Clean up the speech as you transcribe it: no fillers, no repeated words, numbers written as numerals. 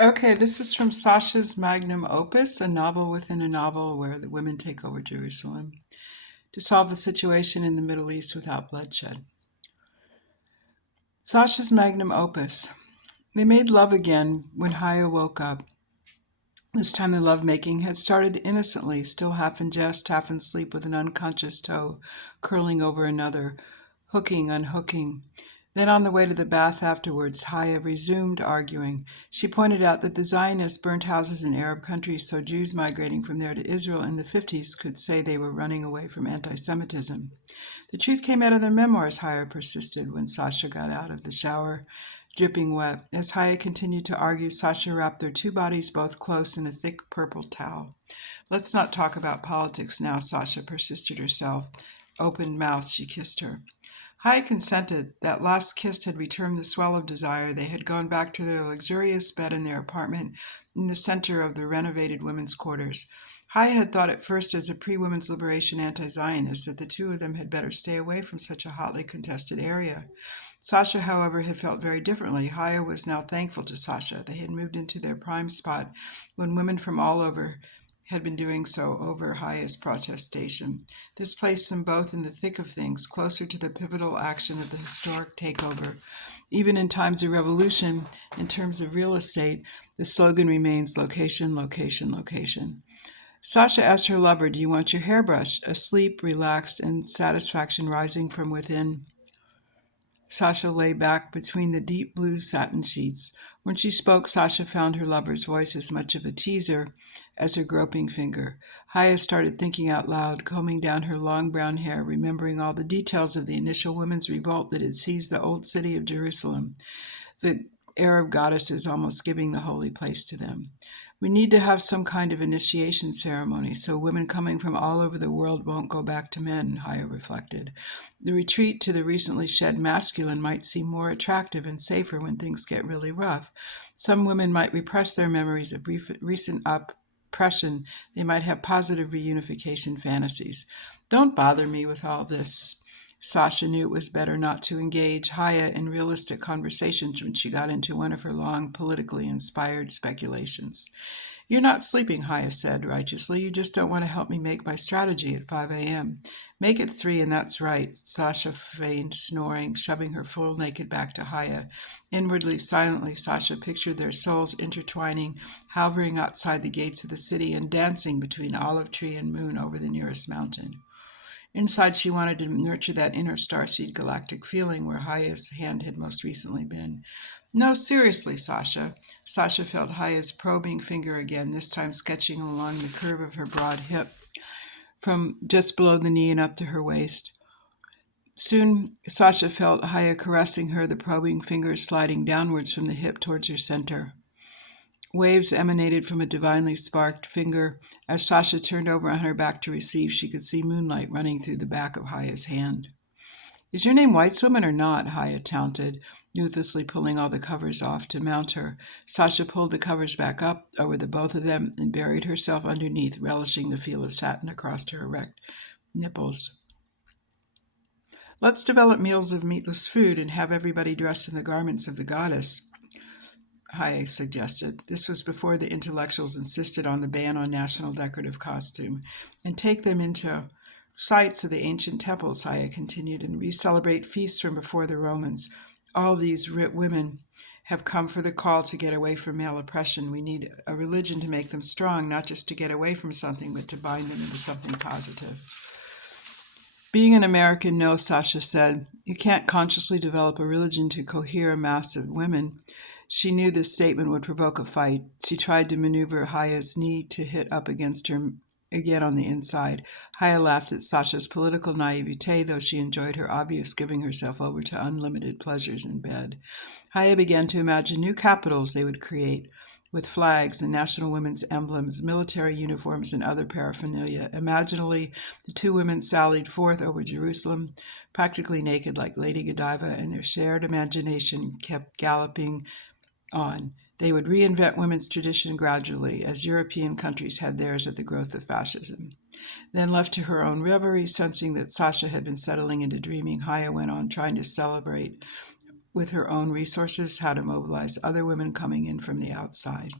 Okay, this is from Sasha's Magnum Opus, a novel within a novel where the women take over Jerusalem to solve the situation in the Middle East without bloodshed. Sasha's Magnum Opus. They made love again when Haya woke up. This time the lovemaking had started innocently, still half in jest, half in sleep, with an unconscious toe curling over another, hooking, unhooking. Then on the way to the bath afterwards, Haya resumed arguing. She pointed out that the Zionists burnt houses in Arab countries so Jews migrating from there to Israel in the 50s could say they were running away from anti-Semitism. The truth came out of their memoirs, Haya persisted when Sasha got out of the shower, dripping wet. As Haya continued to argue, Sasha wrapped their two bodies both close in a thick purple towel. Let's not talk about politics now, Sasha persisted herself. Open-mouthed, she kissed her. Haya consented. That last kiss had returned the swell of desire. They had gone back to their luxurious bed in their apartment in the center of the renovated women's quarters. Haya had thought at first, as a pre-women's liberation anti-Zionist, that the two of them had better stay away from such a hotly contested area. Sasha, however, had felt very differently. Haya was now thankful to Sasha. They had moved into their prime spot when women from all over had been doing so over Haya's protestation. This placed them both in the thick of things, closer to the pivotal action of the historic takeover. Even in times of revolution, in terms of real estate, the slogan remains location, location, location. Sasha asked her lover, "Do you want your hair brushed?" Asleep, relaxed, and satisfaction rising from within, Sasha lay back between the deep blue satin sheets. When she spoke, Sasha found her lover's voice as much of a teaser as her groping finger. Haya started thinking out loud, combing down her long brown hair, remembering all the details of the initial women's revolt that had seized the old city of Jerusalem, the Arab goddesses almost giving the holy place to them. We need to have some kind of initiation ceremony so women coming from all over the world won't go back to men, Haya reflected. The retreat to the recently shed masculine might seem more attractive and safer when things get really rough. Some women might repress their memories of recent oppression. They might have positive reunification fantasies. Don't bother me with all this. Sasha knew it was better not to engage Haya in realistic conversations when she got into one of her long, politically inspired speculations. "You're not sleeping," Haya said righteously. "You just don't want to help me make my strategy at 5 a.m. Make it 3, and that's right," Sasha feigned, snoring, shoving her full naked back to Haya. Inwardly, silently, Sasha pictured their souls intertwining, hovering outside the gates of the city and dancing between olive tree and moon over the nearest mountain. Inside, she wanted to nurture that inner starseed galactic feeling where Haya's hand had most recently been. "No, seriously, Sasha." Sasha felt Haya's probing finger again, this time sketching along the curve of her broad hip, from just below the knee and up to her waist. Soon, Sasha felt Haya caressing her, the probing fingers sliding downwards from the hip towards her center. Waves emanated from a divinely sparked finger. As Sasha turned over on her back to receive, she could see moonlight running through the back of Haya's hand. "Is your name Whiteswoman or not?" Haya taunted, ruthlessly pulling all the covers off to mount her. Sasha pulled the covers back up over the both of them and buried herself underneath, relishing the feel of satin across her erect nipples. "Let's develop meals of meatless food and have everybody dressed in the garments of the goddess," Haya suggested. This was before the intellectuals insisted on the ban on national decorative costume. "And take them into sites of the ancient temples," Haya continued, "and re-celebrate feasts from before the Romans. All these women have come for the call to get away from male oppression. We need a religion to make them strong, not just to get away from something, but to bind them into something positive." "Being an American, no," Sasha said. "You can't consciously develop a religion to cohere a mass of women." She knew this statement would provoke a fight. She tried to maneuver Haya's knee to hit up against her again on the inside. Haya laughed at Sasha's political naivete, though she enjoyed her obvious giving herself over to unlimited pleasures in bed. Haya began to imagine new capitals they would create, with flags and national women's emblems, military uniforms, and other paraphernalia. Imaginally, the two women sallied forth over Jerusalem, practically naked like Lady Godiva, and their shared imagination kept galloping on. They would reinvent women's tradition gradually, as European countries had theirs at the growth of fascism. Then, left to her own reverie, sensing that Sasha had been settling into dreaming, Haya went on, trying to celebrate with her own resources how to mobilize other women coming in from the outside.